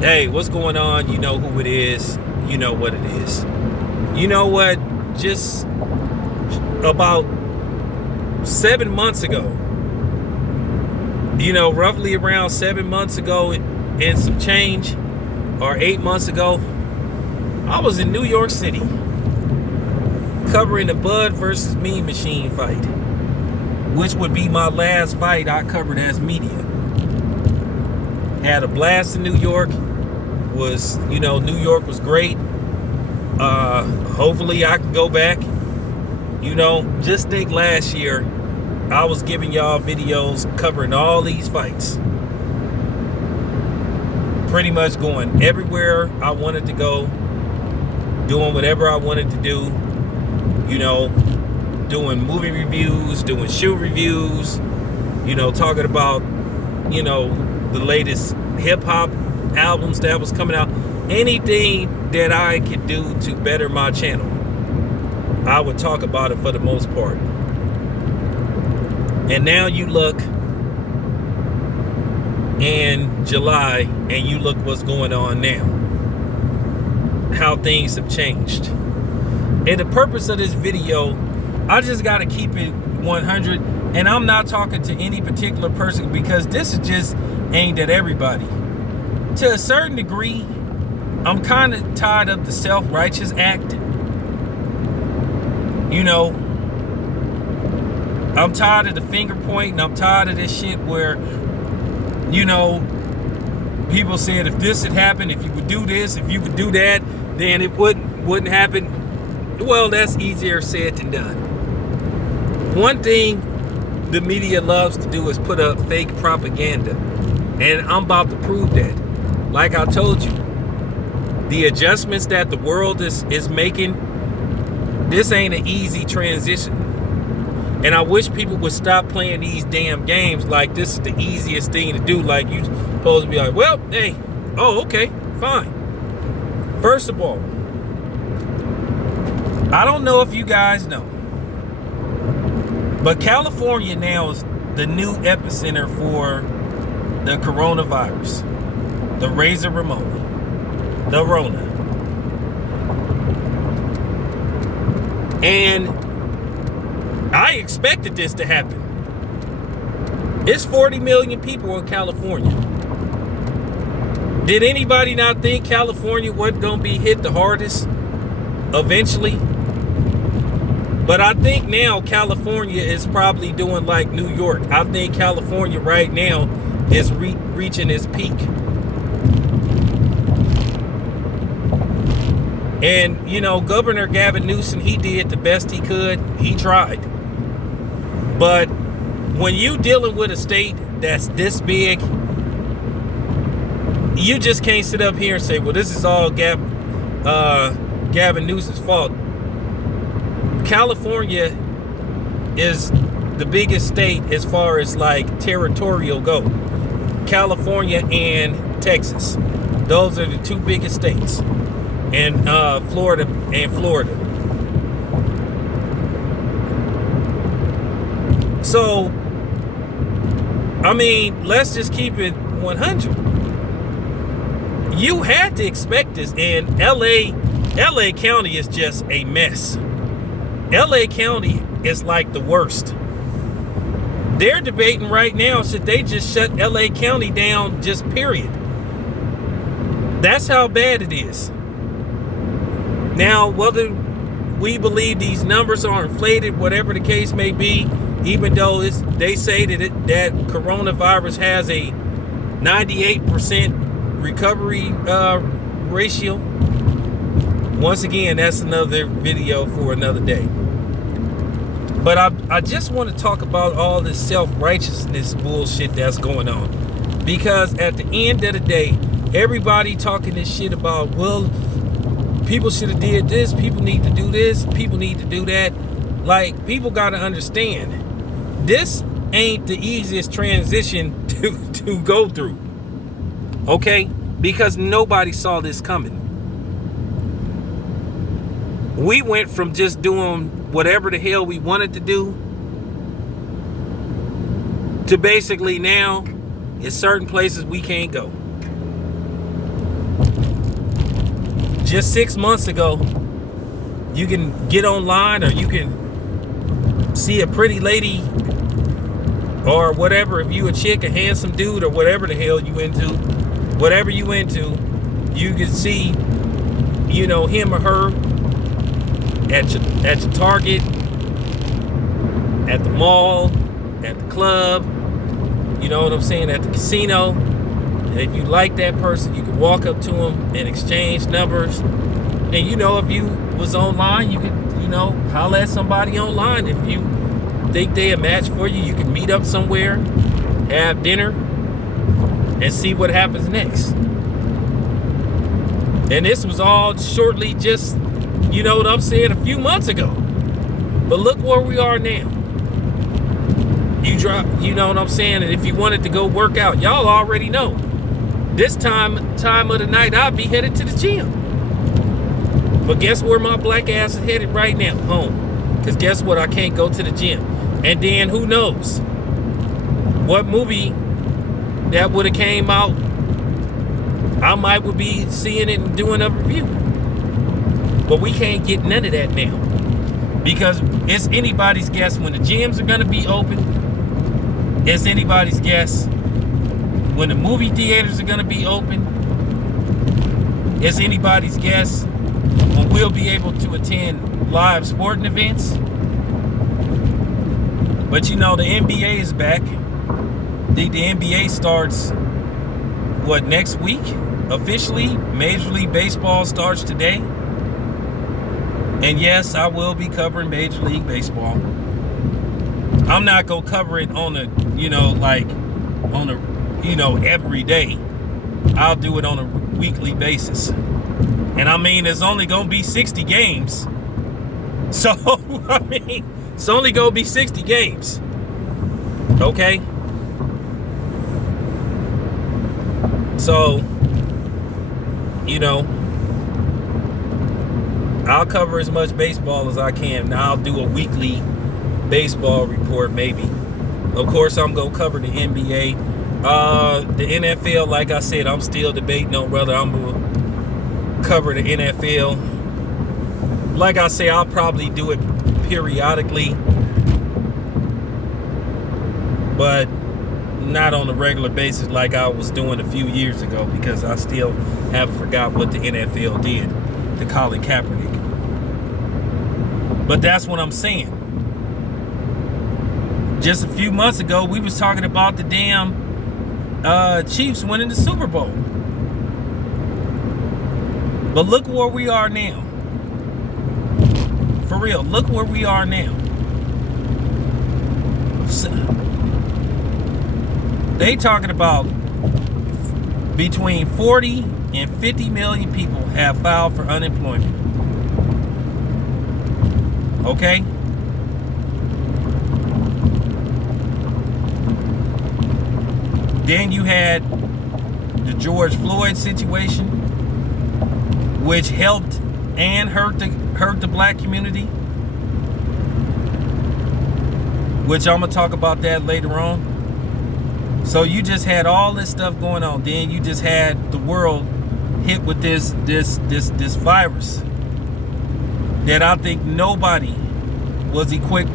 Hey, what's going on? You know who it is. You know what it is. You know what? Just about 7 months ago, roughly around 7 months ago and some change, or 8 months ago, I was in New York City covering the Bud versus Mean Machine fight, which would be my last fight I covered as media. Had a blast in New York. New York was great. Hopefully I can go back. Just think last year I was giving y'all videos covering all these fights. Pretty much going everywhere I wanted to go, doing whatever I wanted to do, doing movie reviews, doing shoe reviews, talking about, the latest hip hop albums that was coming out. Anything that I could do to better my channel, I would talk about it for the most part. And now you look in July and you look what's going on now. How things have changed. And the purpose of this video, I just got to keep it 100. And I'm not talking to any particular person because this is just aimed at everybody. To a certain degree, I'm kind of tired of the self-righteous act. I'm tired of the finger pointing. I'm tired of this shit where, people said if this had happened, if you would do this, if you would do that, then it wouldn't happen. Well, that's easier said than done. One thing the media loves to do is put up fake propaganda. And I'm about to prove that. Like I told you, the adjustments that the world is making, this ain't an easy transition. And I wish people would stop playing these damn games like this is the easiest thing to do. Like you supposed to be like, well, hey, oh, okay, fine. First of all, I don't know if you guys know, but California now is the new epicenter for the coronavirus, the Razor Ramon, the Rona. And I expected this to happen. It's 40 million people in California. Did anybody not think California wasn't going to be hit the hardest eventually? But I think now California is probably doing like New York. I think California right now is reaching its peak. And, Governor Gavin Newsom, he did the best he could. He tried. But when you dealing with a state that's this big, you just can't sit up here and say, well, this is all Gavin Newsom's fault. California is the biggest state as far as like territorial go. California and Texas. Those are the two biggest states. And Florida. So, I mean, let's just keep it 100. You had to expect this. And LA County is just a mess. LA County is like the worst. They're debating right now, should they just shut LA County down, just period. That's how bad it is. Now, whether we believe these numbers are inflated, whatever the case may be, even though they say that coronavirus has a 98% recovery ratio. Once again, that's another video for another day. But I just want to talk about all this self-righteousness bullshit that's going on. Because at the end of the day, everybody talking this shit about, well, people should have did this, people need to do this, people need to do that. Like, people got to understand, this ain't the easiest transition to go through. Okay? Because nobody saw this coming. We went from just doing whatever the hell we wanted to do to basically now, in certain places we can't go. just 6 months ago, you can get online or you can see a pretty lady or whatever. If you a chick, a handsome dude, or whatever the hell you into, you can see, him or her at your Target, at the mall, at the club, you know what I'm saying, at the casino. And if you like that person, you can walk up to them and exchange numbers. And if you was online, you could, holler at somebody online. If you think they a match for you, you can meet up somewhere, have dinner, and see what happens next. And this was all shortly just, a few months ago. But look where we are now. You know what I'm saying? And if you wanted to go work out, y'all already know. This time of the night, I'll be headed to the gym. But guess where my black ass is headed right now? Home. Because guess what? I can't go to the gym. And then who knows what movie that would have came out, I might would be seeing it and doing a review. But we can't get none of that now. Because it's anybody's guess when the gyms are going to be open. It's anybody's guess when the movie theaters are going to be open. It's anybody's guess when we'll be able to attend live sporting events. But the NBA is back. The NBA starts, next week? Officially, Major League Baseball starts today. And yes, I will be covering Major League Baseball. I'm not going to cover it on every day. I'll do it on a weekly basis. And there's only going to be 60 games. So, it's only going to be 60 games. Okay? So, I'll cover as much baseball as I can. Now I'll do a weekly baseball report maybe. Of course, I'm going to cover the NBA. The NFL, like I said, I'm still debating on whether I'm going to cover the NFL. Like I say, I'll probably do it periodically, but not on a regular basis like I was doing a few years ago, because I still haven't forgot what the NFL did to Colin Kaepernick. But that's what I'm saying. Just a few months ago, we was talking about the damn Chiefs winning the Super Bowl. But look where we are now. For real, look where we are now. So, they talking about between 40 and 50 million people have filed for unemployment. Okay? Then you had the George Floyd situation, which helped and hurt the black community, which I'm gonna talk about that later on. So you just had all this stuff going on. Then you just had the world hit with this virus that I think nobody was equipped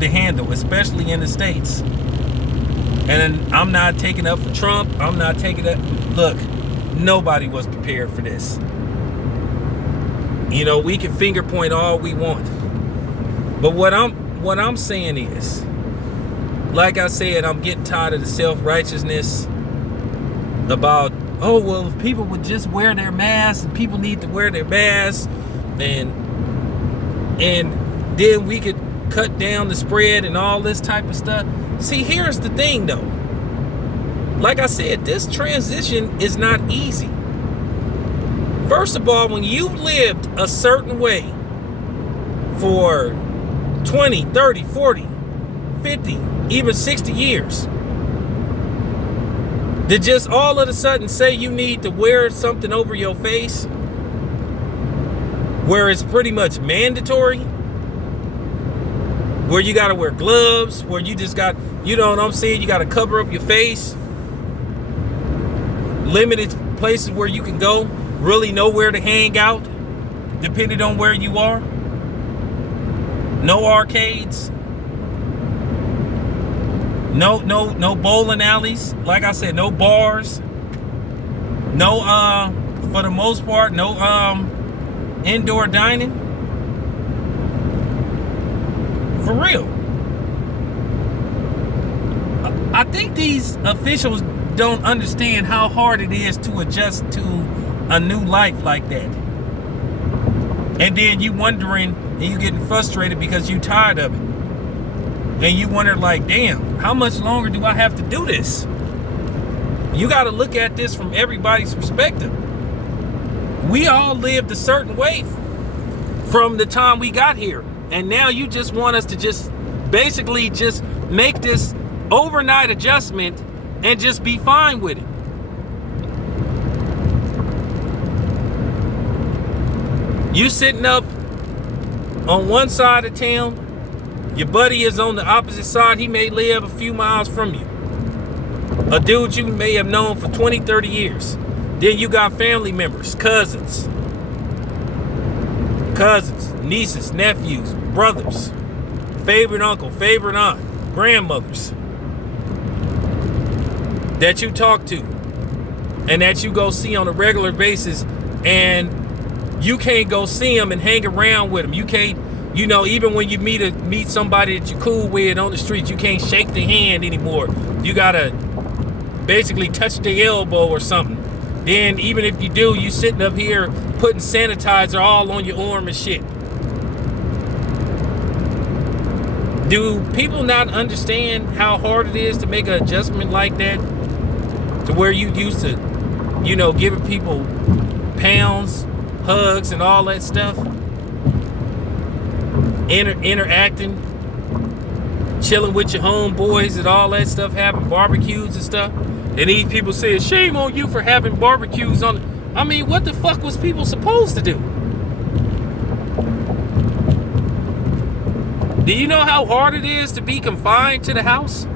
to handle, especially in the States. And I'm not taking up for Trump. I'm not taking up. Look, nobody was prepared for this. We can finger point all we want. But what I'm saying is, like I said, I'm getting tired of the self-righteousness about, oh, well, if people would just wear their masks, and people need to wear their masks, and then we could cut down the spread and all this type of stuff. See, here's the thing, though. Like I said, this transition is not easy. First of all, when you've lived a certain way for 20, 30, 40, 50, even 60 years, to just all of a sudden say you need to wear something over your face where it's pretty much mandatory, where you got to wear gloves, where you just got, you know what I'm saying, you got to cover up your face, limited places where you can go. really nowhere to hang out, depending on where you are. No arcades. No bowling alleys. Like I said, no bars. No, for the most part, no indoor dining. For real. I think these officials don't understand how hard it is to adjust to a new life like that. And then you wondering and you getting frustrated because you tired of it. And you wonder like, damn, how much longer do I have to do this? You got to look at this from everybody's perspective. We all lived a certain way from the time we got here. And now you just want us to just basically just make this overnight adjustment and just be fine with it. You sitting up on one side of town, your buddy is on the opposite side. He may live a few miles from you. A dude you may have known for 20, 30 years. Then you got family members, cousins, nieces, nephews, brothers, favorite uncle, favorite aunt, grandmothers that you talk to and that you go see on a regular basis, and you can't go see them and hang around with them. You can't, you know, even when you meet somebody that you're cool with on the street, you can't shake their hand anymore. You gotta basically touch their elbow or something. Then even if you do, you sitting up here putting sanitizer all on your arm and shit. Do people not understand how hard it is to make an adjustment like that? To where you used to, you know, giving people pounds, hugs, and all that stuff. Interacting, chilling with your homeboys and all that stuff, having barbecues and stuff. And these people say, shame on you for having barbecues on. I mean, what the fuck was people supposed to do? Do you know how hard it is to be confined to the house?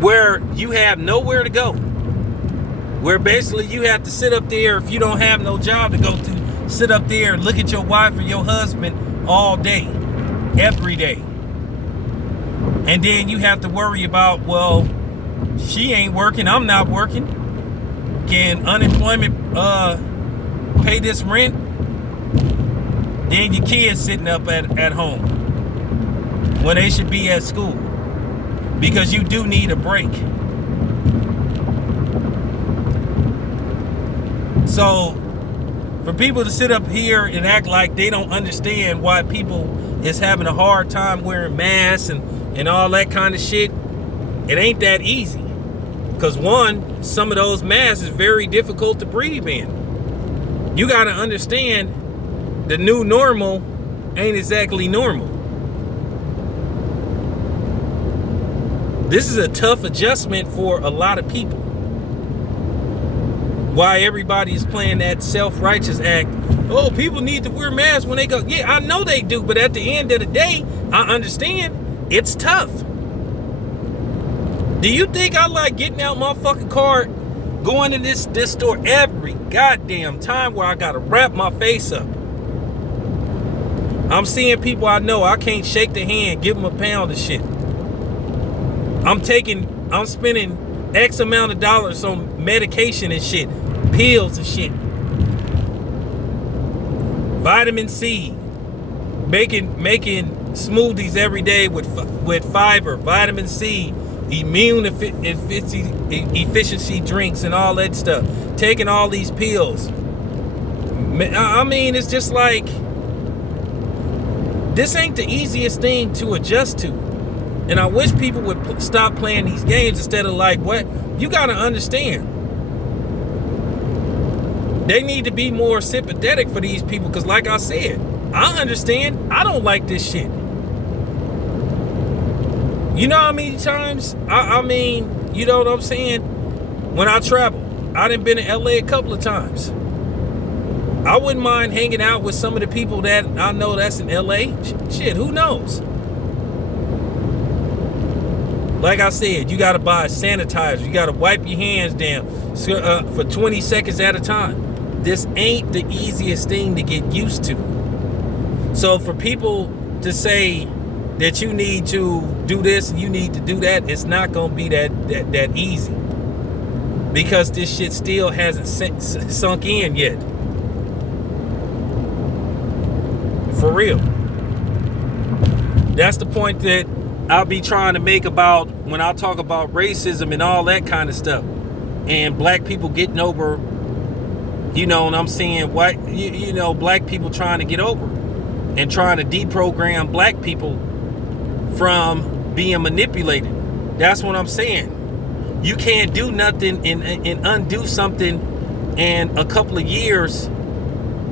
Where you have nowhere to go. Where basically you have to sit up there, if you don't have no job to go to, sit up there and look at your wife or your husband all day, every day. And then you have to worry about, well, she ain't working, I'm not working. Can unemployment pay this rent? Then your kids sitting up at home when they should be at school. Because you do need a break. So for people to sit up here and act like they don't understand why people is having a hard time wearing masks and all that kind of shit, it ain't that easy. Because one, some of those masks is very difficult to breathe in. You got to understand the new normal ain't exactly normal. This is a tough adjustment for a lot of people. Why everybody is playing that self-righteous act. Oh, people need to wear masks when they go. Yeah, I know they do, but at the end of the day, I understand it's tough. Do you think I like getting out my fucking car, going to this store every goddamn time where I gotta wrap my face up? I'm seeing people I know, I can't shake their hand, give them a pound of shit. I'm spending X amount of dollars on medication and shit, pills and shit. Vitamin C, making smoothies every day with fiber, vitamin C, immune efficiency drinks and all that stuff. Taking all these pills. I mean, it's just like, this ain't the easiest thing to adjust to. And I wish people would stop playing these games instead of like, what? You gotta understand. They need to be more sympathetic for these people, because like I said, I understand. I don't like this shit. You know how many times, I mean, you know what I'm saying? When I travel, I done been to LA a couple of times. I wouldn't mind hanging out with some of the people that I know that's in LA. Shit, who knows? Like I said, you got to buy a sanitizer. You got to wipe your hands down for 20 seconds at a time. This ain't the easiest thing to get used to. So for people to say that you need to do this and you need to do that, it's not going to be that easy. Because this shit still hasn't sunk in yet. For real. That's the point that I'll be trying to make about when I talk about racism and all that kind of stuff. And black people getting over, you know, and I'm saying white, you know, black people trying to get over and trying to deprogram black people from being manipulated. That's what I'm saying. You can't do nothing and undo something in a couple of years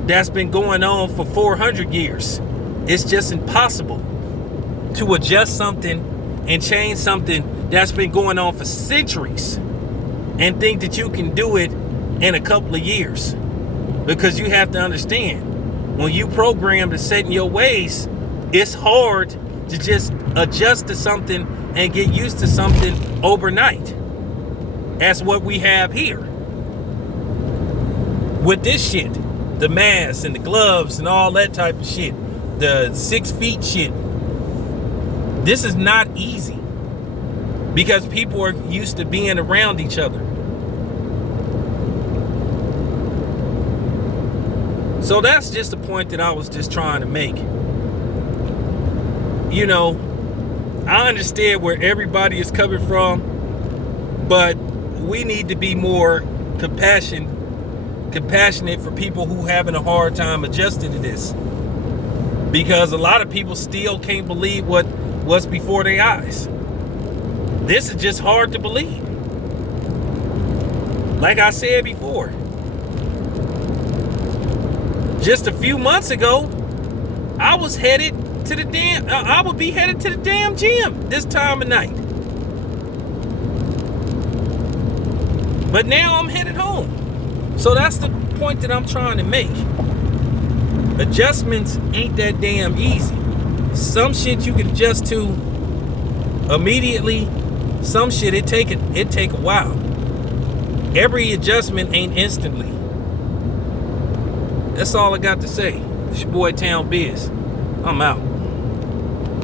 that's been going on for 400 years. It's just impossible to adjust something and change something that's been going on for centuries and think that you can do it in a couple of years. Because you have to understand, when you program to set in your ways, it's hard to just adjust to something and get used to something overnight. That's what we have here. With this shit, the masks and the gloves and all that type of shit, the 6 feet shit, this is not easy because people are used to being around each other. So that's just the point that I was just trying to make. You know, I understand where everybody is coming from, but we need to be more compassionate for people who having a hard time adjusting to this. Because a lot of people still can't believe what's before their eyes. This is just hard to believe. Like I said before, just a few months ago, I would be headed to the damn gym this time of night. But now I'm headed home. So that's the point that I'm trying to make. Adjustments ain't that damn easy. Some shit you can adjust to immediately. Some shit it take a while. Every adjustment ain't instantly. That's all I got to say. It's your boy Town Biz. I'm out.